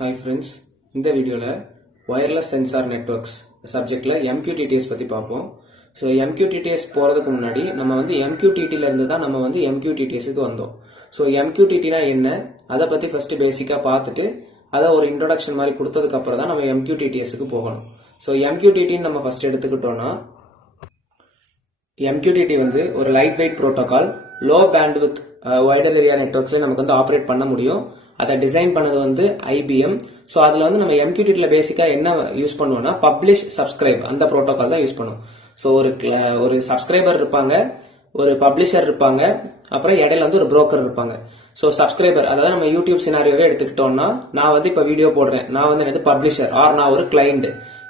Hi friends, இந்த வீடியோல wireless sensor networks சப்ஜெக்ட்ல MQTTS பத்தி பார்ப்போம். ஸோ MQTTS போறதுக்கு முன்னாடி நம்ம வந்து MQTTல இருந்து தான் நம்ம வந்து MQTTSக்கு வந்தோம். ஸோ MQTTனா என்ன அதை பத்தி ஃபர்ஸ்ட் பேசிக்கா பார்த்துட்டு அதை ஒரு இன்ட்ரோடக்ஷன் மாதிரி கொடுத்ததுக்கு அப்புறம் தான் நம்ம MQTTSக்கு போகணும். ஸோ MQTTன்னு நம்ம ஃபர்ஸ்ட் எடுத்துக்கிட்டோம்னா MQTT வந்து ஒரு light weight protocol low bandwidth wider area நெட்வொர்க்ஸ்ல நமக்கு வந்து ஆப்ரேட் பண்ண முடியும். அதை டிசைன் பண்ணது வந்து IBM. ஸோ அதில் வந்து நம்ம MQTTல பேசிக்கா என்ன யூஸ் பண்ணுவோம்னா பப்ளிஷ் சப்ஸ்கிரைப் அந்த ப்ரோட்டோகால் தான் யூஸ் பண்ணுவோம். ஸோ ஒரு சப்ஸ்கிரைபர் இருப்பாங்க, ஒரு பப்ளிஷர் இருப்பாங்க, அப்புறம் இடையில வந்து ஒரு புரோக்கர் இருப்பாங்க. ஸோ சப்ஸ்கிரைபர் அதாவது நம்ம யூடியூப் சினாரியோவே எடுத்துக்கிட்டோம்னா நான் வந்து இப்போ வீடியோ போடுறேன், நான் வந்து எனக்கு பப்ளிஷர் ஆர் நான் ஒரு கிளைண்ட்,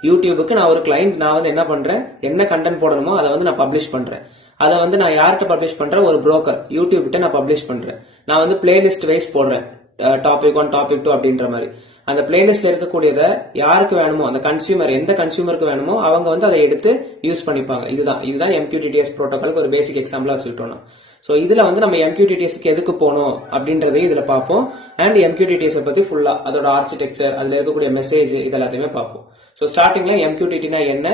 யூடியூபுக்கு நான் ஒரு கிளைண்ட், நான் வந்து என்ன பண்றேன், என்ன கண்டென்ட் போடணுமோ அதை வந்து நான் பப்ளிஷ் பண்றேன். அதை வந்து நான் யார்கிட்ட பப்ளிஷ் பண்றேன், ஒரு புரோக்கர் யூடியூப் கிட்ட நான் பப்ளிஷ் பண்றேன். நான் வந்து பிளேலிஸ்ட் வைஸ் போடுறேன், டாபிக் 1 டாபிக் 2 அப்படின்ற மாதிரி. அந்த பிளேலிஸ்ட்ல இருக்கக்கூடியத யாருக்கு வேணுமோ அந்த கன்சியூமர் எந்த கன்சியூமருக்கு வேணுமோ அவங்க வந்து அதை எடுத்து யூஸ் பண்ணிப்பாங்க. இதுதான் MQTTS புரோட்டோகாலுக்கு ஒரு பேசிக் எக்ஸாம்பிளா வச்சுக்கிட்டோம்னா. ஸோ இதுல வந்து நம்ம MQTTSக்கு எதுக்கு போனோம் அப்படின்றதையும் இதுல பார்ப்போம். அண்ட் MQTTS பத்தி ஃபுல்லா அதோட ஆர்கிடெக்சர், அதுல இருக்கக்கூடிய மெசேஜ் இதெல்லாத்தையுமே பார்ப்போம். ஸோ ஸ்டார்டிங்ல MQTTனா என்ன,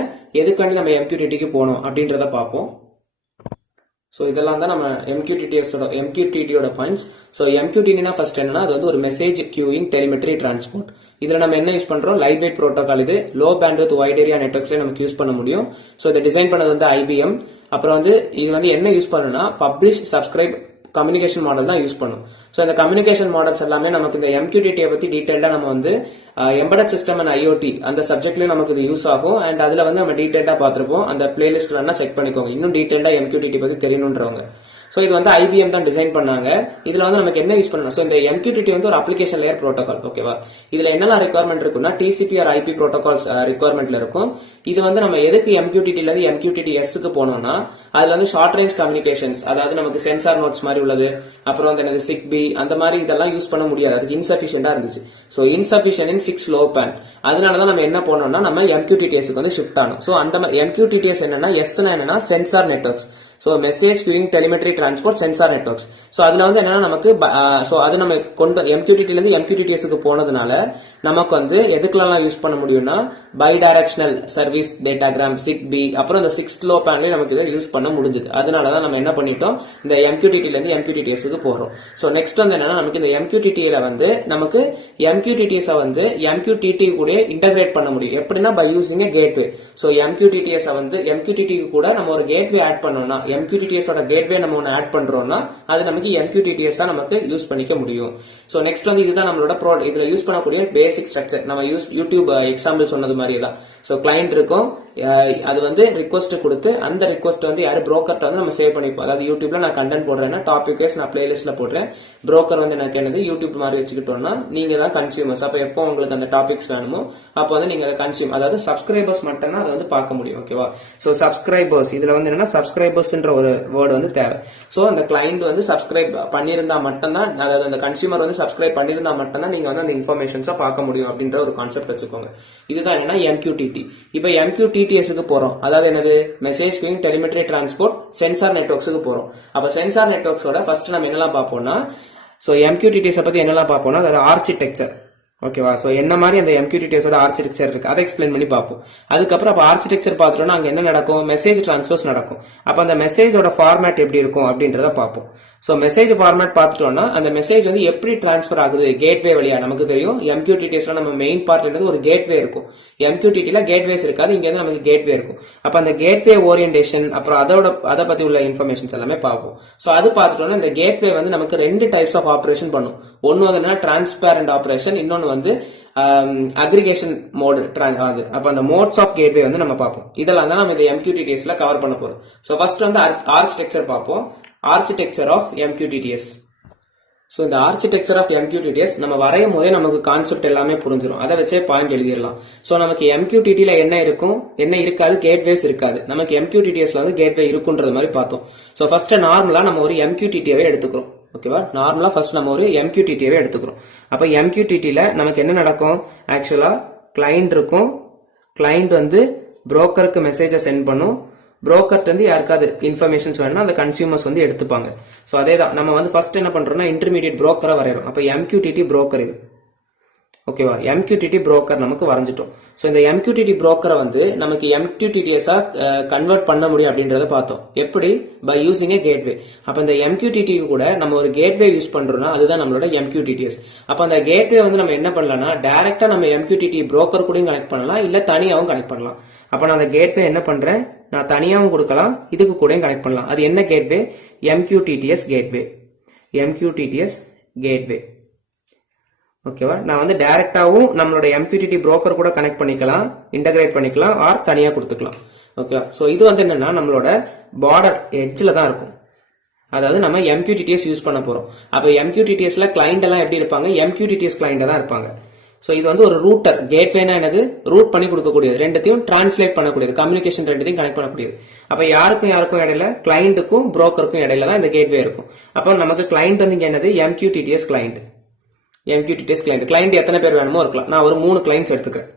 எதுக்காண்டி நம்ம MQTTக்கு போனோம் அப்படின்றத பார்ப்போம். ஸோ இதெல்லாம் தான் நம்ம MQTTயோட பாயிண்ட்ஸ். ஸோ MQTTனா ஃபர்ஸ்ட் என்னன்னா அது வந்து ஒரு மெசேஜ் கியூயிங் டெலிமெட்ரி டிரான்ஸ்போர்ட். இதுல நம்ம என்ன யூஸ் பண்றோம், லைட் வெயிட் புரோட்டோகால். இது லோ பேண்ட்வித் வைட் ஏரியா நெட்வொர்க்ஸ்ல நமக்கு யூஸ் பண்ண முடியும். ஸோ இதை டிசைன் பண்ணது வந்து IBM. அப்புறம் வந்து இது வந்து என்ன யூஸ் பண்ணணும்னா பப்ளிஷ் சப்ஸ்கிரைப் கம்யூனிகேஷன் மாடல் தான் யூஸ் பண்ணும். ஸோ இந்த கம்யூனிகேஷன் மாடல்ஸ் எல்லாமே நமக்கு இந்த MQTTயை பத்தி டீடைல்டா நம்ம வந்து எம்பெடட் சிஸ்டம் அண்ட் IoT அந்த சப்ஜெக்ட்லயும் நமக்கு இது யூஸ் ஆகும். அண்ட் அதுல வந்து நம்ம டீடைல்டா பார்த்திருப்போம். அந்த பிளேலிஸ்ட்ல செக் பண்ணிக்கோங்க இன்னும் டீடைல்டா MQTT பத்தி தெரியணுன்றவங்க. ஸோ இது வந்து IBM தான் டிசைன் பண்ணாங்க. இதுல வந்து நமக்கு என்ன யூஸ் பண்ணணும், ஸோ இந்த MQTT வந்து ஒரு அப்ளிகேஷன் லேயர் புரோட்டோகால். ஓகேவா, இதுல என்னெல்லாம் ரெக்யர்மெண்ட் இருக்குன்னா TCP ஆர் IP புரோட்டோகால்ஸ் ரெக்யர்மெண்ட்ல இருக்கும். இது வந்து நம்ம எதுக்கு MQTTல இருந்து MQTTSக்கு போனோம்னா அதுல வந்து ஷார்ட் ரேஞ்ச் கம்யூனிகேஷன்ஸ், அதாவது நமக்கு சென்சார் நோட்ஸ் மாதிரி உள்ளது, அப்புறம் வந்து சிக்பி அந்த மாதிரி இதெல்லாம் யூஸ் பண்ண முடியாது, அதுக்கு இன்சஃபிஷியண்டா இருந்துச்சு. ஸோ இன்சஃபிஷியன்ட் இன் 6 லோ பேன். அதனாலதான் நம்ம என்ன போனோம்னா நம்ம MQTTSக்கு வந்து ஷிஃப்ட் ஆனோம். ஸோ அந்த MQTTS என்னன்னா என்னன்னா sensor networks. So message queuing telemetry transport sensor networks. So அதுல வந்து என்னன்னா நமக்கு ஸோ அது நம்ம கொண்டு MQTTல இருந்து MQTTSக்கு போனதுனால நமக்கு வந்து எதுக்கெல்லாம் யூஸ் பண்ண முடியும்னா bidirectional service datagram, Zigbee, அப்புறம் இந்த 6 லோ பேன்ல நமக்கு இதை யூஸ் பண்ண முடிஞ்சது. அதனாலதான் நம்ம என்ன பண்ணிட்டோம், இந்த MQTTல இருந்து MQTTSக்கு போறோம். ஸோ நெக்ஸ்ட் வந்து என்னன்னா நமக்கு இந்த MQTTல வந்து நமக்கு MQTTS வந்து MQTT கூட இன்டகிரேட் பண்ண முடியும். எப்படின்னா by using gateway. So MQTTS வந்து MQTT கூட நம்ம ஒரு கேட்வே ஆட் பண்ணோம்னா, MQTTS ஓட கேட்வே நம்ம ஒன்று ஆட் பண்றோம்னா அது நமக்கு MQTTS தான் நமக்கு யூஸ் பண்ணிக்க முடியும். ஸோ நெக்ஸ்ட் வந்து இதுதான் நம்மளோட இதுல யூஸ் பண்ணக்கூடிய பேசிக் ஸ்ட்ரக்சர். நம்ம யூடியூப் எக்ஸாம்பிள் சொன்னது மாதிரி தான். ஸோ கிளைண்ட் இருக்கும், அது வந்து ரிக்வஸ்ட் கொடுத்து அந்த ரிக்வஸ்ட் வந்து யாரு புரோக்கர்ட்ட வந்து நம்ம சேவ் பண்ணிப்போம். அதாவது யூடியூப்ல நான் கண்டென்ட் போடுறேன்னா டாபிக் வைஸ் நான் பிளேலிஸ்ட்ல போடுறேன். புரோக்கர் வந்து எனக்கு என்னது யூடியூப் மாதிரி வச்சுக்கிட்டோம்னா நீங்க தான் கன்சியூமர்ஸ். அப்ப எப்போ உங்களுக்கு அந்த டாபிக்ஸ் வேணுமோ அப்போ வந்து நீங்க அதை கன்சியூம், அதாவது சப்ஸ்கிரைபர்ஸ் மட்டும் தான் அதை வந்து பார்க்க முடியும். ஓகேவா, ஸோ சப்ஸ்கிரைபர்ஸ் இதுல வந்து என்னன்னா சப்ஸ்கிரைபர்ஸ்ன்ற ஒரு வேர்டு வந்து தேவை. ஸோ அந்த கிளைண்ட் வந்து சப்ஸ்கிரைப் பண்ணியிருந்தா மட்டும்தான், அதாவது அந்த கன்சியூமர் வந்து சப்ஸ்கிரைப் பண்ணியிருந்தா மட்டும்தான் நீங்க வந்து அந்த இன்ஃபர்மேஷன்ஸை பார்க்க முடியும் அப்படின்ற ஒரு கான்செப்ட் வச்சுக்கோங்க. இதுதான் என்னன்னா MQTT. இப்ப MQTTSக்கு போறோம், அதாவது என்னது message queuing telemetry transport sensor நெட்வொர்க்ஸ்க்கு போறோம். அப்ப சென்சார் நெட்வொர்க்ஸோட ஃபர்ஸ்ட் நம்ம என்னெல்லாம் பார்ப்போம்னா, சோ MQTTS பத்தி என்னெல்லாம் பார்ப்போம்னா அதாவது ஆர்கிடெக்சர். ஓகேவா, சோ என்ன மாதிரி அந்த MQTTS ஓட ஆர்கிடெக்சர் இருக்கு அதை எக்ஸ்பிளைன் பண்ணி பார்ப்போம். அதுக்கப்புறம் அப்ப ஆர்கிடெக்சர் பார்த்துட்டோம்னா அங்க என்ன நடக்கும், மெசேஜ் டிரான்ஸ்ஃபர்ஸ் நடக்கும். அப்ப அந்த மெசேஜோட ஃபார்மேட் எப்படி இருக்கும் அப்படின்றத பார்ப்போம். சோ மெசேஜ் ஃபார்மேட் பார்த்துட்டோம்னா அந்த மெசேஜ் வந்து எப்படி டிரான்ஸ்ஃபர் ஆகுது, கேட்வே வழியா. நமக்கு தெரியும் MQTTSல நம்ம மெயின் பார்ட் ஒரு கேட்வே இருக்கும். MQTTல கேட்வேஸ் இருக்காது, இங்க வந்து நமக்கு கேட்வே இருக்கும். அப்ப அந்த கேட்வே ஓரியன்டேஷன் அப்புறம் அதை பத்தி உள்ள இன்ஃபர்மேஷன்ஸ் எல்லாமே பார்ப்போம். சோ அது பார்த்துட்டோம்னா இந்த கேட்வே வந்து நமக்கு 2 டைப்ஸ் ஆஃப் ஆபரேஷன் பண்ணும். ஒன்னு வந்து டிரான்ஸ்பேரண்ட் ஆபரேஷன், இன்னொன்னு வந்து அக்ரிகேஷன் மோட். அப்ப அந்த மோட்ஸ் ஆஃப் கேட்வே வந்து நம்ம பார்ப்போம். இதெல்லாம் தான் நம்ம இந்த MQTTSல கவர் பண்ண போறோம். சோ ஃபர்ஸ்ட் வந்து ஆர்கிடெக்சர் பார்ப்போம். Architecture of MQTTS. ஸோ இந்த ஆர்கிடெக்சர் ஆஃப் MQTTS நம்ம வரையும் போதே நமக்கு கான்செப்ட் எல்லாமே புரிஞ்சிடும். அதை வச்சே பாயிண்ட் எழுதிடலாம். ஸோ நமக்கு MQTTல என்ன இருக்கும், என்ன இருக்காது, கேட்வேஸ் இருக்காது. நமக்கு MQTTSல வந்து கேட்வே இருக்குன்றது மாதிரி பார்த்தோம். ஸோ ஃபர்ஸ்ட் நார்மலா நம்ம ஒரு MQTTவே எடுத்துக்கிறோம். ஓகேவா, நார்மலா ஃபர்ஸ்ட் நம்ம ஒரு MQTTவே எடுத்துக்கிறோம். அப்ப MQTTல நமக்கு என்ன நடக்கும், ஆக்சுவலா கிளைண்ட் இருக்கும். கிளைண்ட் வந்து புரோக்கருக்கு மெசேஜை சென்ட் பண்ணும். புரோக்கர்ட்ட வந்து யாருக்காவது இன்ஃபர்மேஷன்ஸ் வேணும்னா அந்த கன்சியூமர்ஸ் வந்து எடுத்துப்பாங்க. ஸோ அதே தான் நம்ம வந்து ஃபர்ஸ்ட் என்ன பண்றோம்னா இன்டர்மீடியட் புரோக்கரா வரையறோம். அப்ப MQTT புரோக்கர் இது. ஓகேவா, MQTT broker நமக்கு வரைஞ்சிட்டோம். ஸோ இந்த MQTT broker-ஐ வந்து நமக்கு MQTTS-ஆ கன்வெர்ட் பண்ண முடியும் அப்படின்றத பார்த்தோம். எப்படி? By using a gateway. அப்போ இந்த MQTT கூட நம்ம ஒரு கேட்வே யூஸ் பண்றோம்னா அதுதான் நம்மளோட MQTTS. அப்போ அந்த கேட்வே வந்து நம்ம என்ன பண்ணலாம்னா டைரக்டா நம்ம MQTT broker கூடயும் கனெக்ட் பண்ணலாம், இல்ல தனியாகவும் கனெக்ட் பண்ணலாம். அப்போ நான் அந்த கேட்வே என்ன பண்றேன், நான் தனியாகவும் கொடுக்கலாம், இதுக்கு கூடயும் கனெக்ட் பண்ணலாம். அது என்ன gateway? MQTTS gateway. MQTTS gateway. ஓகேவா, நான் வந்து டைரக்டாவும் நம்மளோட MQTT broker கூட கனெக்ட் பண்ணிக்கலாம், இன்டகிரேட் பண்ணிக்கலாம், ஆர் தனியா கொடுத்துக்கலாம். ஓகேவா, ஸோ இது வந்து என்னன்னா நம்மளோட பார்டர் எட்ஜில் தான் இருக்கும். அதாவது நம்ம MQTTS யூஸ் பண்ண போறோம். அப்போ MQTTSல கிளைண்ட் எல்லாம் எப்படி இருப்பாங்க? MQTTS கிளைண்ட் தான் இருப்பாங்க. ஸோ இது வந்து ஒரு ரூட்டர். கேட்வேனா என்னது? ரூட் பண்ணி கொடுக்கக்கூடியது, ரெண்டுத்தையும் டிரான்ஸ்லேட் பண்ணக்கூடியது, கம்யூனிகேஷன் ரெண்டுத்தையும் கனெக்ட் பண்ணக்கூடியது. அப்போ யாருக்கும் இடையில, கிளைண்ட்டுக்கும் புரோக்கருக்கும் இடையில தான் இந்த கேட்வே இருக்கும். அப்போ நமக்கு கிளைண்ட் வந்து இங்க என்னது? MQTTS client. MQTTS client. Client எத்தனை பேர் வேணுமோ இருக்கலாம். நான் ஒரு 3 கிளைண்ட்ஸ் எடுத்துக்கிறேன்.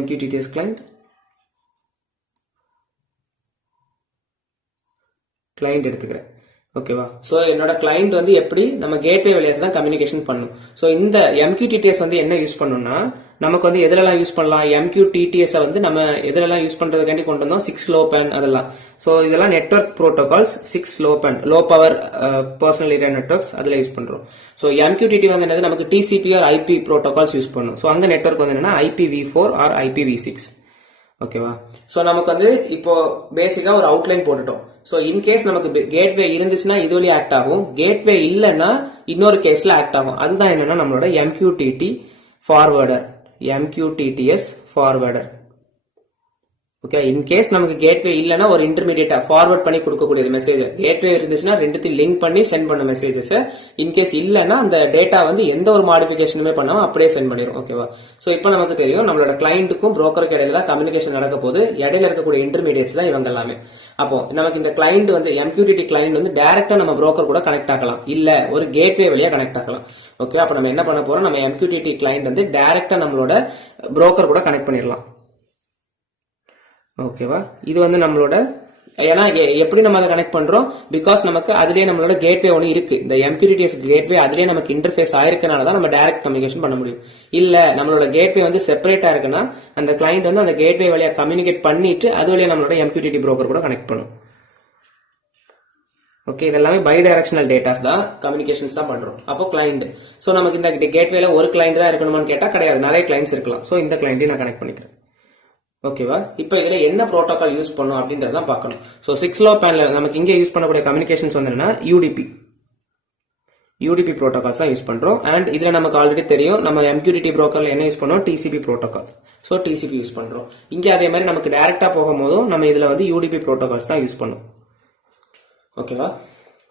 MQTTS கிளைண்ட் எடுத்துக்கிறேன். ஓகேவா, சோ என்னோட கிளைண்ட் வந்து எப்படி நம்ம கேட்வே வழியா தான் கம்யூனிகேஷன் பண்ணும். சோ இந்த MQTTS வந்து என்ன யூஸ் பண்ணணும்னா நமக்கு வந்து எதுலலாம் யூஸ் பண்ணலாம்? MQTTS வந்து நம்ம எதுலலாம் யூஸ் பண்றதுக்காண்டி கொண்டு வந்தோம் 6LoWPAN அதெல்லாம். சோ இதெல்லாம் network protocols 6LoWPAN, low power personal area networks, அதுல யூஸ் பண்றோம். சோ MQTT வந்து என்னது? நமக்கு TCP or IP protocols use பண்ணும். சோ அங்க நெட்வொர்க் வந்து என்னன்னா IPv4 ஆர் IPv6. ஓகேவா, சோ நமக்கு வந்து இப்போ பேசிக்கா ஒரு அவுட்லைன் போட்டுட்டோம். சோ இன்கேஸ் நமக்கு கேட்வே இருந்துச்சுன்னா இது வழி ஆக்ட் ஆகும், கேட்வே இல்லைன்னா இன்னொரு கேஸ்ல ஆக்ட் ஆகும். அதுதான் என்னன்னா நம்மளோட MQTT forwarder, MQTTS forwarder. Okay, in case நமக்கு கேட்வே இல்லைன்னா ஒரு இன்டர்மீடியேட்டா ஃபார்வர்ட் பண்ணி கொடுக்கக்கூடியது மெசேஜ். கேட்வே இருந்துச்சுன்னா ரெண்டுத்தையும் லிங்க் பண்ணி சென்ட் பண்ண மெசேஜஸ். இன்கேஸ் இல்லைன்னா அந்த டேட்டா வந்து எந்த ஒரு மாடிஃபிகேஷனுமே பண்ணாம அப்படியே சென்ட் பண்ணிடும். ஓகேவா, சோ இப்போ நமக்கு தெரியும் நம்மளோட கிளைண்ட்டுக்கும் புரோக்கருக்கு இடையில தான் கம்யூனிகேஷன் நடக்க போது. இடையில இருக்கக்கூடிய இன்டர்மீடியேட்ஸ் தான் இவங்க எல்லாமே. அப்போ நமக்கு இந்த கிளைண்ட் வந்து MQTT கிளைண்ட் வந்து டைரக்டா நம்ம புரோக்கர் கூட கனெக்ட் ஆகலாம், இல்ல ஒரு கேட்வே வழியா கனெக்ட் ஆகலாம். ஓகே, அப்ப நம்ம என்ன பண்ண போறோம்? நம்ம MQTT கிளைண்ட் வந்து டைரக்டா நம்மளோட புரோக்கர் கூட கனெக்ட் பண்ணிடலாம். ஓகேவா, இது வந்து நம்மளோட, ஏன்னா எப்படி நம்ம அதை கனெக்ட் பண்றோம்? பிகாஸ் நமக்கு அதுலயே நம்மளோட கேட்வே ஒன்று இருக்கு. இந்த MQTTS கேட்வே அதுலயே நமக்கு இன்டர்ஃபேஸ் ஆயிருக்கனால தான் நம்ம டைரக்ட் கம்யூனிகேஷன் பண்ண முடியும். இல்ல நம்மளோட கேட்வே வந்து செப்பரேட்டா இருக்குன்னா அந்த கிளைண்ட் வந்து அந்த கேட்வே வழியா கம்யூனிகேட் பண்ணிட்டு அது வழியா நம்மளோட MQTT புரோக்கர் கூட கனெக்ட் பண்ணும். ஓகே, இதெல்லாமே பை டைரக்ஷனல் டேட்டாஸ் தான், கம்யூனிகேஷன்ஸ் தான் பண்றோம். அப்போ கிளைண்ட், சோ நமக்கு இந்த கேட்வேல ஒரு கிளைண்ட் தான் இருக்கணுமான்னு கேட்டா கிடையாது, நிறைய கிளைண்ட்ஸ் இருக்கலாம். சோ இந்த கிளைண்ட்டையும் நான் கனெக்ட் பண்ணிக்கிறேன். ஓகேவா, இப்போ இதுல என்ன புரோட்டோகால் யூஸ் பண்ணும் அப்படின்றத பார்க்கணும். ஸோ 6LoWPANல நமக்கு இங்கே யூஸ் பண்ணக்கூடிய கம்யூனிகேஷன்ஸ் வந்து என்னன்னா UDP புரோட்டோகால்ஸ் தான் யூஸ் பண்றோம். அண்ட் இதுல நமக்கு ஆல்ரெடி தெரியும் நம்ம MQTT புரோக்கர்ல என்ன யூஸ் பண்ணோம்? TCP protocol. So TCP use பண்றோம். இங்கே அதே மாதிரி நமக்கு டைரக்டா போகும்போதும் நம்ம இதுல வந்து UDP புரோட்டோகால்ஸ் தான் யூஸ் பண்ணோம். ஓகேவா,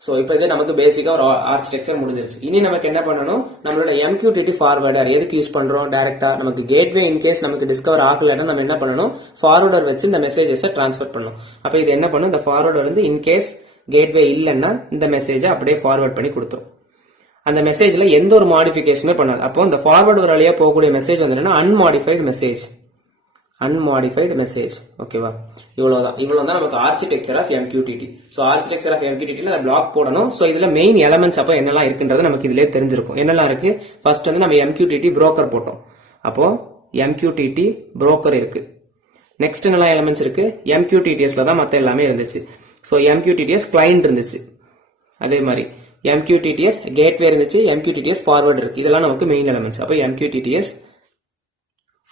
சோ இப்போ இது நமக்கு பேசிக்கா ஒரு ஆர்கிடெக்சர் முடிஞ்சிருச்சு. இனி நமக்கு என்ன பண்ணணும்? நம்மளோட MQTT ஃபார்வர்டர் எதுக்கு யூஸ் பண்றோம்? டைரக்டா நமக்கு கேட்வே இன்கேஸ் நமக்கு டிஸ்கவர் ஆகலைன்னா நம்ம என்ன பண்ணணும்? ஃபார்வர்டர் வச்சு இந்த மெசேஜஸை டிரான்ஸ்ஃபர் பண்ணணும். அப்ப இது என்ன பண்ணும்? இந்த ஃபார்வர்டர் வந்து இன்கேஸ் கேட்வே இல்லைன்னா இந்த மெசேஜை அப்படியே ஃபார்வர்ட் பண்ணி கொடுத்துரும். அந்த மெசேஜ்ல எந்த ஒரு மாடிஃபிகேஷனுமே பண்ணாது. அப்போ இந்த ஃபார்வர்டர் வழியா போகக்கூடிய மெசேஜ் வந்து என்னன்னா அன்மாடிஃபைடு மெசேஜ். ஓகேவா, இவ்வளவுதான் நமக்கு architecture of MQTT. So architecture of MQTTல அந்த பிளாக் போடணும். சோ இதுல மெயின் எலமெண்ட்ஸ் அப்போ என்னெல்லாம் இருக்குன்றது நமக்கு இதுலயே தெரிஞ்சிருக்கும். என்னெல்லாம் இருக்கு? ஃபர்ஸ்ட் வந்து நம்ம MQTT புரோக்கர் போட்டோம். அப்போ MQTT புரோக்கர் இருக்கு. நெக்ஸ்ட் என்னெல்லாம் எலமெண்ட்ஸ் இருக்கு? MQTTSல தான் மத்த எல்லாமே இருந்துச்சு. சோ MQTTS கிளைண்ட் இருந்துச்சு, அதே மாதிரி MQTTS கேட்வே இருந்துச்சு, MQTTS ஃபார்வர்டர் இருக்கு. இதெல்லாம் நமக்கு மெயின் எலமெண்ட்ஸ். அப்போ MQTTS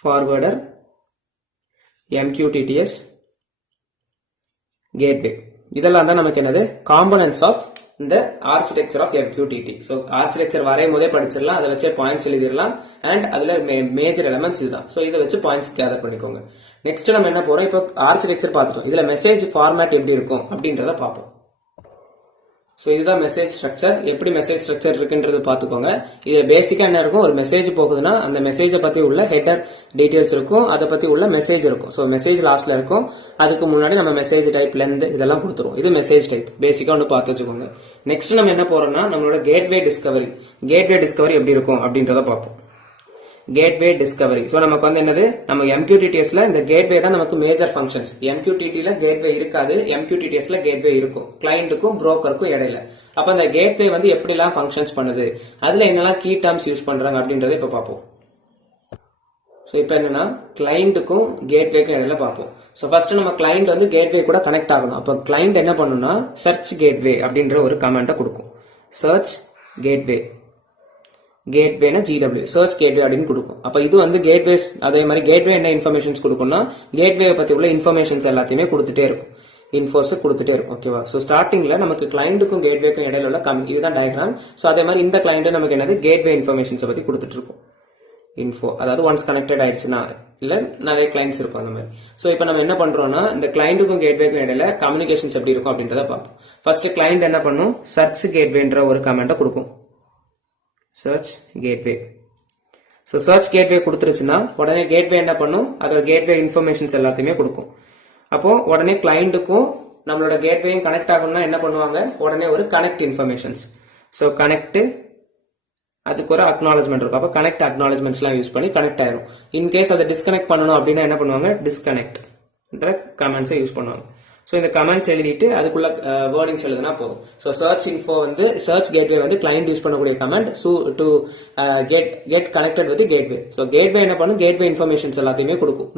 ஃபார்வர்டர், MQTTS கேட்வே, இதெல்லாம் தான் நமக்கு என்னது? காம்பனன்ட்ஸ் ஆஃப் இந்த architecture of MQTT. So architecture வரையும் போதே படிச்சிடலாம், அதை வச்சே பாயிண்ட்ஸ் எழுதிடலாம். அண்ட் அதுல மேஜர் எலமெண்ட்ஸ் இதுதான். ஸோ இதை வச்சு பாயிண்ட்ஸ் கேதர் பண்ணிக்கோங்க. நெக்ஸ்ட் நம்ம என்ன போறோம்? இப்போ ஆர்கிடெக்சர் பார்த்துட்டோம். இதுல மெசேஜ் ஃபார்மேட் எப்படி இருக்கும் அப்படின்றத பார்ப்போம். ஸோ இதுதான் மெசேஜ் ஸ்ட்ரக்சர். எப்படி மெசேஜ் ஸ்ட்ரக்சர் இருக்குன்றது பார்த்துக்கோங்க. இது பேசிக்கா என்ன இருக்கும்? ஒரு மெசேஜ் போகுதுன்னா அந்த மெசேஜை பத்தி உள்ள ஹெடர் டீடைல்ஸ் இருக்கும், அதை பத்தி உள்ள மெசேஜ் இருக்கும். ஸோ மெசேஜ் லாஸ்ட்ல இருக்கும், அதுக்கு முன்னாடி நம்ம மெசேஜ் டைப், லென்த் இதெல்லாம் கொடுத்துருவோம். இது மெசேஜ் டைப் பேசிக்கா ஒன்று பார்த்து வச்சுக்கோங்க. நெக்ஸ்ட் நம்ம என்ன போறோம்னா நம்மளோட கேட்வே டிஸ்கவரி எப்படி இருக்கும் அப்படின்றத பார்ப்போம். Gateway Discovery. ஸோ நமக்கு வந்து என்னது, நம்ம MQTTSல இந்த கேட்வே தான் நமக்கு மேஜர் ஃபங்க்ஷன்ஸ். MQTTல கேட்வே இருக்காது, MQTTSல கேட்வே இருக்கும், கிளைண்ட்டுக்கும் புரோக்கருக்கும் இடையில. அப்ப அந்த கேட்வே வந்து எப்படிலாம் ஃபங்க்ஷன்ஸ் பண்ணுது, அதுல என்னெல்லாம் கீ டேர்ம்ஸ் யூஸ் பண்றாங்க அப்படின்றத இப்ப பார்ப்போம். ஸோ இப்போ என்னன்னா கிளைண்ட்டுக்கும் கேட்வேக்கும் இடையில பார்ப்போம். ஸோ ஃபர்ஸ்ட் நம்ம கிளைண்ட் வந்து கேட்வே கூட கனெக்ட் ஆகணும். அப்போ கிளைண்ட் என்ன பண்ணணும்னா சர்ச் கேட்வே அப்படின்ற ஒரு கமெண்ட்டை கொடுக்கும். சர்ச் கேட்வே, கேட்வேனா GW, சர்ச் கேட்வே அப்படின்னு கொடுக்கும். அப்ப இது வந்து கேட்வேஸ், அதே மாதிரி கேட்வே என்ன இன்ஃபர்மேஷன்ஸ் கொடுக்கும்னா கேட்வே பத்தி உள்ள இன்ஃபர்மேஷன்ஸ் எல்லாத்தையுமே கொடுத்துட்டே இருக்கும், இன்ஃபோஸ் கொடுத்துட்டே இருக்கும். ஓகேவா? ஸோ ஸ்டார்டிங்ல நமக்கு கிளைண்ட்டுக்கும் கேட்வேக்கும் இடையில உள்ள இதுதான் டயக்ராம். ஸோ அதே மாதிரி இந்த கிளைண்ட் நமக்கு என்னது கேட்வே இன்ஃபர்மேஷன்ஸை பத்தி கொடுத்துட்டு இருக்கும். இன்ஃபோ அதாவது ஒன்ஸ் கனெக்டட் ஆயிடுச்சுன்னா, இல்ல நிறைய கிளைண்ட்ஸ் இருக்கும் அந்த மாதிரி. ஸோ இப்போ நம்ம என்ன பண்றோம்னா இந்த கிளைண்ட்டுக்கும் கேட்வேக்கும் இடையில கம்யூனிகேஷன்ஸ் எப்படி இருக்கும் அப்படின்றத பார்ப்போம். ஃபர்ஸ்ட் கிளைண்ட் என்ன பண்ணும், சர்ச் கேட்வேன்ற ஒரு கமெண்ட்டை கொடுக்கும். Search gateway. So search gateway கொடுத்துருச்சுன்னா உடனே கேட்வே என்ன பண்ணும், அதோட கேட்வே இன்ஃபர்மேஷன்ஸ் எல்லாத்தையுமே கொடுக்கும். அப்போ உடனே கிளைண்ட்டுக்கும் நம்மளோட கேட்வேயும் கனெக்ட் ஆகணும்னா என்ன பண்ணுவாங்க, உடனே ஒரு கனெக்ட் இன்ஃபர்மேஷன்ஸ். ஸோ கனெக்ட், அதுக்கு ஒரு அக்னாலஜ்மெண்ட் இருக்கும். அப்போ கனெக்ட் அக்னாலஜ்மெண்ட்ஸ்லாம் யூஸ் பண்ணி கனெக்ட் ஆயிரும். இன்கேஸ் அதை டிஸ்கனெக்ட் பண்ணணும் அப்படின்னா என்ன பண்ணுவாங்க, டிஸ்கனெக்ட் கமெண்ட்ஸை யூஸ் பண்ணுவாங்க. ஸோ இந்த கமெண்ட்ஸ் எழுதிட்டு அதுக்குள்ள வேர்டிங்ஸ் எழுதுனா போதும். ஸோ சர்ச் இன்ஃபோ வந்து சர்ச் கேட்வே வந்து கிளைண்ட் யூஸ் பண்ணக்கூடிய comment to get connected with gateway. So gateway என்ன பண்ணும், கேட்வே இன்ஃபர்மேஷன்ஸ் எல்லாத்தையுமே கொடுக்கும்.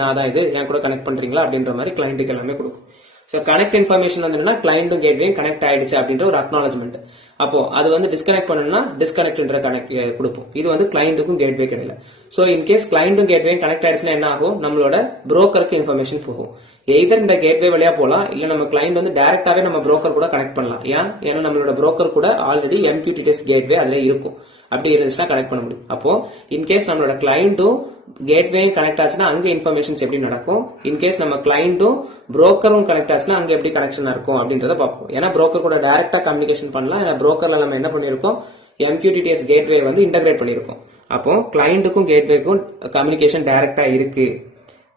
நான் தான் இது என் கூட கனெக்ட் பண்றீங்களா அப்படின்ற மாதிரி கிளைண்ட்டுக்கு எல்லாமே கொடுக்கும். ஸோ கனெக்ட் இன்ஃபர்மேஷன் வந்துன்னா கிளைண்ட்டும் கேட்வேயும் கனெக்ட் ஆயிடுச்சு அப்படின்ற ஒரு அக்னாலஜ்மெண்ட். அப்போ அது வந்து டிஸ்கனெக்ட் பண்ணணும்னா டிஸ்கனெக்ட்ன்ற கனெக்ட் கொடுப்போம். இது வந்து கிளைண்ட்டுக்கும் கேட்வே கிடையாது. ஸோ இன்கேஸ் கிளைண்ட்டும் கேட்வேயும் கனெக்ட் ஆயிடுச்சுன்னா என்ன ஆகும், நம்மளோட புரோக்கருக்கு இன்ஃபர்மேஷன் போகும். எய்தர் இந்த கேட்வே வழியா போகலாம், இல்ல நம்ம கிளைண்ட் வந்து டைரக்டாவே நம்ம புரோக்கர் கூட கனெக்ட் பண்ணலாம். ஏன்னா நம்மளோட புரோக்கர் கூட ஆல்ரெடி MQTT கேட்வே அதுல இருக்கும். அப்படி இருந்துச்சுன்னா கனெக்ட் பண்ண முடியும். அப்போ இன்கேஸ் நம்மளோட கிளைண்ட்டும் கேட்வேயும் கனெக்ட் ஆச்சுன்னா அங்க இன்ஃபர்மேஷன்ஸ் எப்படி நடக்கும், இன்கேஸ் நம்ம கிளைண்ட்டும் புரோக்கரும் கனெக்ட் ஆச்சுன்னா அங்க எப்படி கனெக்ஷன் இருக்கும் அப்படின்றத பார்ப்போம். ஏன்னா புரோக்கர் கூட டைரக்டா கம்யூனிகேஷன் பண்ணலாம். ஏன்னா புரோக்கர்ல நம்ம என்ன பண்ணிருக்கோம், MQTT கேட்வே வந்து இன்டகிரேட் பண்ணிருக்கோம். அப்போ கிளைண்ட்டுக்கும் கேட்வேக்கும் கம்யூனிகேஷன் டைரக்டா இருக்கு,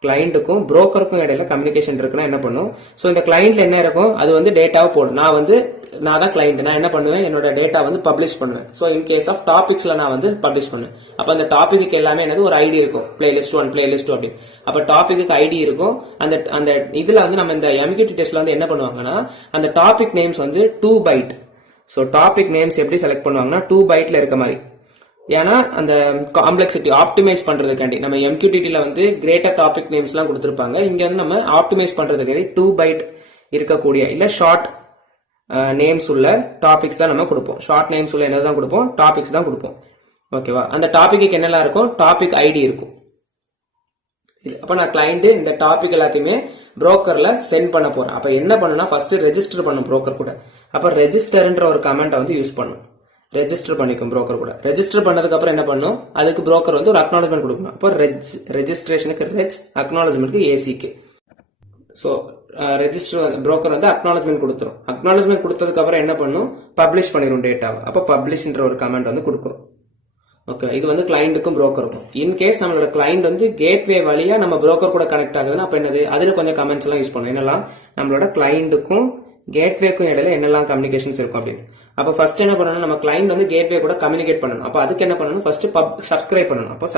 கிளைண்ட்டுக்கும் புரோக்கருக்கும் இடையில கம்யூனிகேஷன் இருக்குன்னா என்ன பண்ணும், ஸோ இந்த கிளைண்ட்ல என்ன இருக்கும், அது வந்து டேட்டாவை போடும். நான் தான் கிளைண்ட், நான் என்ன பண்ணுவேன், என்னோட டேட்டா வந்து பப்ளிஷ் பண்ணுவேன். ஸோ இன் கேஸ் ஆஃப் டாபிக்ஸ்ல நான் வந்து பப்ளிஷ் பண்ணுவேன். அப்போ அந்த டாபிக்கு எல்லாமே என்னது ஒரு ஐடி இருக்கும், பிளேலிஸ்ட் 1 பிளேலிஸ்ட் 2 அப்படின்னு. அப்போ டாபிக்கு ஐடி இருக்கும். அந்த இதுல வந்து நம்ம இந்த MQTTல வந்து என்ன பண்ணுவாங்கன்னா அந்த டாபிக் நேம்ஸ் வந்து 2 பைட். ஸோ டாபிக் நேம்ஸ் எப்படி செலக்ட் பண்ணுவாங்கன்னா 2 பைட்ல இருக்க மாதிரி. ஏன்னா அந்த காம்ப்ளெக்சிட்டி ஆப்டிமைஸ் பண்றதுக்காண்டி நம்ம MQTTல வந்து கிரேட்டர் டாபிக் நேம்ஸ் எல்லாம் கொடுத்திருப்பாங்க. இங்க வந்து நம்ம ஆப்டிமைஸ் பண்றதுக்காண்டி 2 பைட் இருக்கக்கூடிய இல்ல ஷார்ட் நேம்ஸ் உள்ள டாபிக்ஸ் தான் நம்ம கொடுப்போம். ஷார்ட் நேம்ஸ் உள்ள என்னதான் கொடுப்போம், டாபிக்ஸ் தான் கொடுப்போம். ஓகேவா? அந்த டாபிக்கு என்னெல்லாம் இருக்கும், டாபிக் ஐடி இருக்கும். அப்ப நான் கிளைண்ட் இந்த டாபிக் எல்லாத்தையுமே புரோக்கர்ல சென்ட் பண்ண போறேன். அப்ப என்ன பண்ணணும்னா ஃபர்ஸ்ட் ரெஜிஸ்டர் பண்ணும் புரோக்கர் கூட. அப்ப ரெஜிஸ்டர்ன்ற ஒரு கமெண்ட்டை வந்து யூஸ் பண்ணும். ரெஜிஸ்டர் பண்ணிக்கும் புரோக்கர் கூட. ரெஜிஸ்டர் பண்ணதுக்கு அப்புறம் என்ன பண்ணும், அதுக்கு புரோக்கர் வந்து ஒரு அக்னாலஜ்மெண்ட் கொடுக்கணும். அப்போ ரெஜிஸ்ட்ரேஷனுக்கு ரெஜ், அக்னாலஜ்மெண்ட்க்கு ACK. ஸோ ரெஜிஸ்டர் புரோக்கர் வந்து அக்னாலஜ்மெண்ட் கொடுத்துரும். அக்னாலஜ்மெண்ட் கொடுத்ததுக்கு அப்புறம் என்ன பண்ணும், பப்ளிஷ் பண்ணிடும் டேட்டாவை. அப்போ பப்ளிஷ்ன்ற ஒரு கமெண்ட் வந்து கொடுக்கும். ஓகே, இது வந்து கிளைண்ட்டுக்கும் புரோக்கருக்கும். இன்கேஸ் நம்மளோட கிளைண்ட் வந்து கேட்வே வழியா நம்ம புரோக்கர் கூட கனெக்ட் ஆகுதுன்னா அப்ப என்னது, அதுல கொஞ்சம் கமெண்ட்ஸ் எல்லாம் யூஸ் பண்ணும். என்னெல்லாம், நம்மளோட கிளைண்ட்டுக்கும் கேட்வேக்கும் இடையில என்னெல்லாம் கம்யூனிகேஷன்ஸ் இருக்கும் அப்படின்னு. அப்ப ஃபர்ஸ்ட் என்ன பண்ணணும், நம்ம கிளைண்ட் வந்து கேட்வே கூட கம்யூனிகேட் பண்ணணும். அப்ப அதுக்கு என்ன பண்ணணும், ஃபர்ஸ்ட் சப்ஸ்கிரைப் பண்ணணும். அப்போ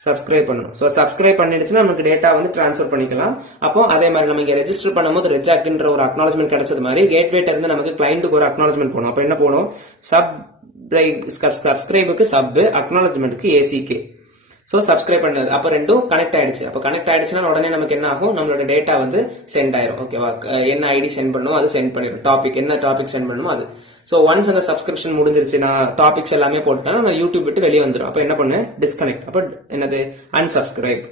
சப்ஸ்கிரைப் பண்ணணும். ஸோ சப்ஸ்கிரைப் பண்ணிடுச்சுன்னா நமக்கு டேட்டா வந்து டிரான்ஸ்ஃபர் பண்ணிக்கலாம். அப்போ அதே மாதிரி நம்ம இங்க ரெஜிஸ்டர் பண்ணும்போது ரெஜாக்ட்ன்ற ஒரு அக்னாலஜ்மெண்ட் கிடைச்சது மாதிரி கேட்வேட்ட இருந்து நமக்கு கிளைண்ட்டுக்கு ஒரு அக்னாலஜ்மெண்ட் போகணும். அப்போ என்ன போகணும், சப்ஸ்கிரைபுக்கு சப், அக்னாலஜ்மெண்ட்க்கு ACK. ஸோ சப்ஸ்கிரைப் பண்ணது அப்போ ரெண்டும் கனெக்ட் ஆயிடுச்சு. அப்போ கனெக்ட் ஆயிடுச்சுன்னா உடனே நமக்கு என்ன ஆகும், நம்மளோட டேட்டா வந்து சென்ட் ஆயிரும். ஓகேவா? என்ன ஐடி சென்ட் பண்ணுமோ அது சென்ட் பண்ணிடும். டாபிக் என்ன டாபிக் சென்ட் பண்ணுமோ அது. ஸோ ஒன்ஸ் அந்த சப்ஸ்கிரிப்ஷன் முடிஞ்சிருச்சு, நான் டாபிக்ஸ் எல்லாமே போட்டுட்டேன்னா நான் யூடியூப் விட்டு வெளியே வந்துடும். அப்போ என்ன பண்ணு, டிஸ்கனெக்ட். அப்போ என்னது, அன்சப்ஸ்கிரைப்.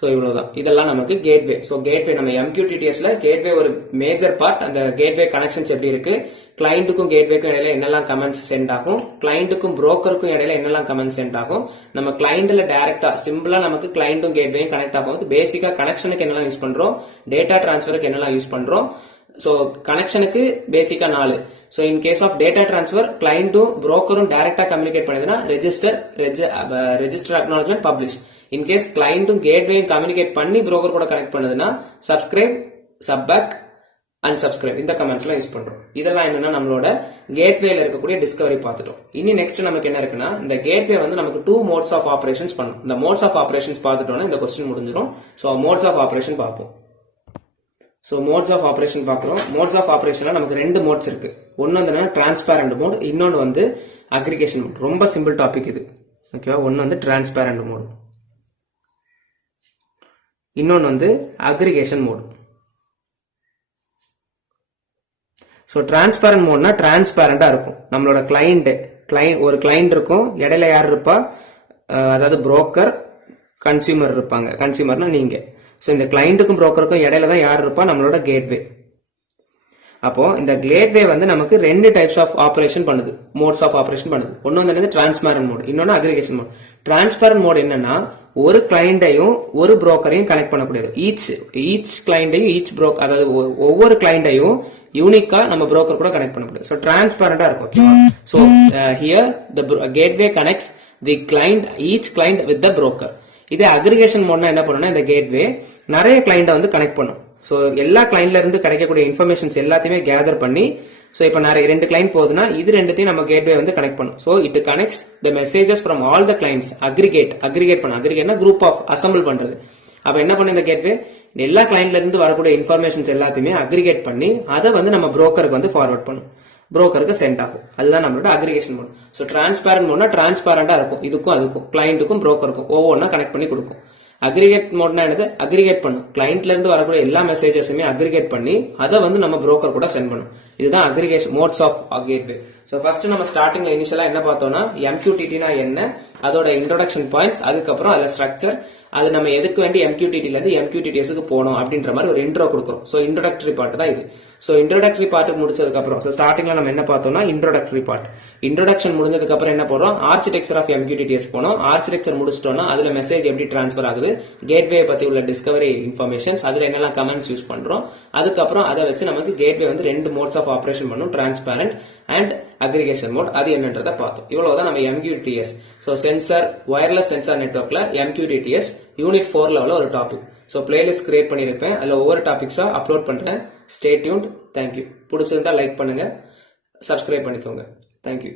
ஸோ இவ்வளவுதான். இதெல்லாம் நமக்கு கேட்வே. ஸோ கேட்வே நம்ம MQTTSல கேட்வே ஒரு மேஜர் பார்ட். அந்த கேட்வே கனெக்ஷன்ஸ் எப்படி இருக்கு, கிளைண்ட்டுக்கும் கேட்வேக்கும் இடையில என்னெல்லாம் கமெண்ட்ஸ் சென்ட் ஆகும், கிளைண்ட்டுக்கும் புரோக்கருக்கும் இடையில என்னெல்லாம் கமெண்ட்ஸ் சென்ட் ஆகும், நம்ம கிளைண்ட்ல டைரக்டா சிம்பிளா நமக்கு கிளைண்ட்டும் கேட்வேயும் கனெக்ட் ஆகும். பேசிக்கா கனெக்ஷனுக்கு என்னெல்லாம் யூஸ் பண்றோம், டேட்டா டிரான்ஸ்ஃபருக்கு என்னெல்லாம் யூஸ் பண்றோம். ஸோ கனெக்ஷனுக்கு பேசிக்கா 4. So in case of data transfer கிளைண்ட்டும் புரோக்கரும் டைரக்டா கம்யூனிகேட் பண்ணுதுன்னா ரெஜிஸ்டர் அக்னாலஜ்மெண்ட், பப்ளிஷ். இன்கேஸ் கிளைண்ட்டும் கேட்வேயும் கம்யூனிகேட் பண்ணி புரோக்கர் கூட கனெக்ட் பண்ணுதுன்னா சப்ஸ்கிரைப், சப்பேக், unsubscribe இந்த கமெண்ட்ஸ்லாம் யூஸ் பண்றோம். இதெல்லாம் என்னன்னா நம்மளோட கேட்வேல இருக்கக்கூடிய டிஸ்கவரி பார்த்துட்டோம். இனி நெக்ஸ்ட் நமக்கு என்ன இருக்குன்னா இந்த கேட்வே வந்து நமக்கு 2 மோட்ஸ் ஆஃப் ஆபரேஷன்ஸ் பண்ணும். இந்த மோட்ஸ் ஆஃப் ஆபரேஷன்ஸ் பார்த்துட்டோம்னா இந்த கொஸ்டின் முடிஞ்சிடும். ஸோ மோட்ஸ் ஆஃப் ஆபரேஷன் பார்ப்போம். ஸோ மோட்ஸ் ஆஃப் ஆபரேஷன் பார்க்குறோம். மோட்ஸ் ஆஃப் ஆபரேஷன்ல நமக்கு 2 மோட்ஸ் இருக்கு. ஒன்னு வந்து டிரான்ஸ்பேரண்ட் மோட், இன்னொன்று வந்து அக்ரிகேஷன் மோட். ரொம்ப சிம்பிள் டாபிக் இது. ஓகேவா? ஒன்னு வந்து டிரான்ஸ்பேரண்ட் மோட், இன்னொன்று வந்து அக்ரிகேஷன் மோட். ஸோ டிரான்ஸ்பேரண்ட் மோட்னா டிரான்ஸ்பேரண்டா இருக்கும். நம்மளோட ஒரு கிளைண்ட் இருக்கும், இடையில யார் இருப்பா, அதாவது புரோக்கர், கன்சியூமர் இருப்பாங்க. கன்சியூமர்னா நீங்க. ஸோ இந்த கிளைண்ட்டுக்கும் புரோக்கருக்கும் இடையில தான் யார் இருப்பா, நம்மளோட கேட்வே. அப்போ இந்த கேட்வே வந்து நமக்கு 2 டைப்ஸ் ஆஃப் ஆபரேஷன் பண்ணுது, மோட்ஸ் ஆஃப் ஆபரேஷன் பண்ணுது. ஒன்னு வந்து டிரான்ஸ்பேரண்ட் மோட், இன்னொன்னு அக்ரிகேஷன் மோட். டிரான்ஸ்பேரண்ட் மோட் என்னன்னா ஒரு கிளைண்டையும் ஒரு புரோக்கரையும் கனெக்ட் பண்ணக்கூடியது. ஈச் கிளைண்டையும் ஈச் புரோக்கர், அதாவது ஒவ்வொரு கிளைண்டையும் யூனிக்கா நம்ம புரோக்கர் கூட கனெக்ட் பண்ண முடியும். ஸோ டிரான்ஸ்பேரண்டா இருக்கும். ஓகேவா? So here the gateway connects the client, each client with the broker. இதே அக்ரிகேஷன் மோட்னா என்ன பண்ணுன்னா இந்த கேட்வே நிறைய கிளைண்ட வந்து கனெக்ட் பண்ணும். ஸோ எல்லா கிளைண்ட்ல இருந்து கிடைக்கக்கூடிய இன்ஃபர்மேஷன்ஸ் எல்லாத்தையுமே கேதர் பண்ணி, ஸோ இப்போ நிறைய 2 கிளைண்ட் போகுதுன்னா இது 2த்தையும் நம்ம கேட்வே வந்து கனெக்ட் பண்ணும். So it connects the messages from all the clients. Aggregate பண்ண, அக்ரிகேட்னா குரூப் ஆஃப் அசம்பிள் பண்றது. அப்ப என்ன பண்ண இந்த கேட்வே எல்லா கிளைண்ட்ல இருந்து வரக்கூடிய இன்ஃபர்மேஷன்ஸ் எல்லாத்தையுமே அக்ரிகேட் பண்ணி அதை வந்து நம்ம புரோக்கருக்கு வந்து ஃபார்வர்ட் பண்ணும், புரோக்கருக்கு சென்ட் ஆகும். அதுதான் நம்மளோட அக்ரிகேஷன் மோட். ஸோ டிரான்ஸ்பேரண்ட் மோட்னா டிரான்ஸ்பேரண்டா இருக்கும், இதுக்கும் அதுக்கும், கிளைண்ட்டுக்கும் புரோக்கருக்கும் ஒவ்வொன்றா கனெக்ட் பண்ணி கொடுக்கும். அக்ரிகேட் மோட்னா என்னது? அக்ரிகேட் பண்ணும், கிளைண்ட்ல இருந்து வரக்கூடிய எல்லா மெசேஜஸுமே அக்ரிகேட் பண்ணி அதை வந்து நம்ம புரோக்கர் கூட சென்ட் பண்ணும். இதுதான் aggregation modes of gateway. So first நம்ம ஸ்டார்டிங்ல இனிஷியலா என்ன பார்த்தோம்னா MQTTனா என்ன, அதோட இன்ட்ரோடக்ஷன் பாயிண்ட்ஸ், அதுக்கப்புறம் அதுல ஸ்ட்ரக்சர், அது நம்ம எதுக்கு வேண்டி MQTTல இருந்து MQTTSக்கு போனோம் அப்படின்ற மாதிரி ஒரு இன்ட்ரோ கொடுக்குறோம். ஸோ இன்ட்ரோடக்டரி பார்ட் தான் இது. ஸோ இன்ட்ரோடக்டரி பார்ட் முடிச்சதுக்கு அப்புறம், ஸோ ஸ்டார்டிங்ல நம்ம என்ன பார்த்தோம்னா இன்ட்ரோடக்டரி பார்ட். இன்ட்ரோடக்ஷன் முடிஞ்சதுக்கு அப்புறம் என்ன போறோம், ஆர்கிடெக்சர் ஆஃப் MQTTS போனோம். ஆர்கிடெக்சர் முடிச்சிட்டோம்னா அதுல மெசேஜ் எப்படி டிரான்ஸ்ஃபர் ஆகுது, கேட்வே பத்தி உள்ள டிஸ்கவரி இன்ஃபர்மேஷன்ஸ், அதுல என்னெல்லாம் கமெண்ட்ஸ் யூஸ் பண்றோம், அதுக்கப்புறம் அதை வச்சு நமக்கு கேட்வே வந்து 2 மோட்ஸ் ஆஃப் ஆபரேஷன் பண்ணும், டிரான்ஸ்பேரண்ட் அண்ட் அக்ரிகேஷன் மோட். அது என்னன்றதை பார்த்தோம். இவ்வளவுதான் நம்ம MQTTS. So sensor, wireless sensor நெட்வொர்க்ல MQTTS யூனிட் 4ல உள்ள ஒரு டாபிக். ஸோ பிளேலிஸ்ட் கிரியேட் பண்ணியிருப்பேன், அதில் ஒவ்வொரு டாபிக்ஸா அப்லோட் பண்றேன். Stay tuned. தேங்க்யூ. பிடிச்சிருந்தா லைக் பண்ணுங்க, சப்ஸ்கிரைப் பண்ணிக்கோங்க. தேங்க்யூ.